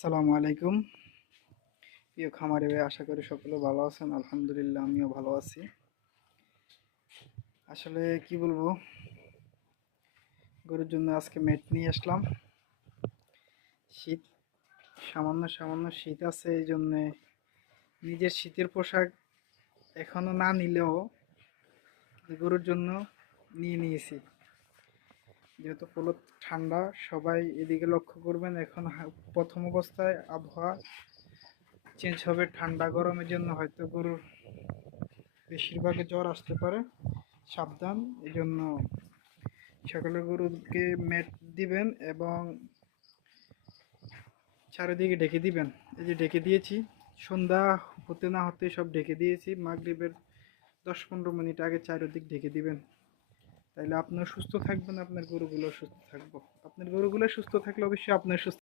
আসসালামু আলাইকুম প্রিয় খামারি ভাই, আশা করি সকলে ভালো আছেন। আলহামদুলিল্লাহ, আমিও ভালো আছি। আসলে কি বলবো, গরুর জন্য আজকে মেট নিয়ে আসলাম। শীত, সামান্য সামান্য শীত আছে, এই জন্যে নিজের শীতের পোশাক এখনো না নিলেও গরুর জন্য নিয়ে নিয়েছি। যেহেতু ফুলত ঠান্ডা, সবাই এদিকে লক্ষ্য করবেন। এখন প্রথম অবস্থায় আবহাওয়া চেঞ্জ হবে, ঠান্ডা গরমের জন্য হয়তো গরুর বেশিরভাগই জ্বর আসতে পারে। সাবধান। এই জন্য সকলে গরুকে ম্যাট দিবেন এবং চারিদিকে ঢেকে দিবেন। এই যে ঢেকে দিয়েছি, সন্ধ্যা হতে না হতে সব ঢেকে দিয়েছি। মাগরিবের 10-15 মিনিট আগে চারিদিক ঢেকে দিবেন। তাইলে আপনিও সুস্থ থাকবেন, আপনার গরুগুলো সুস্থ থাকবো। আপনার গরুগুলো সুস্থ থাকলে অবশ্যই আপনার সুস্থ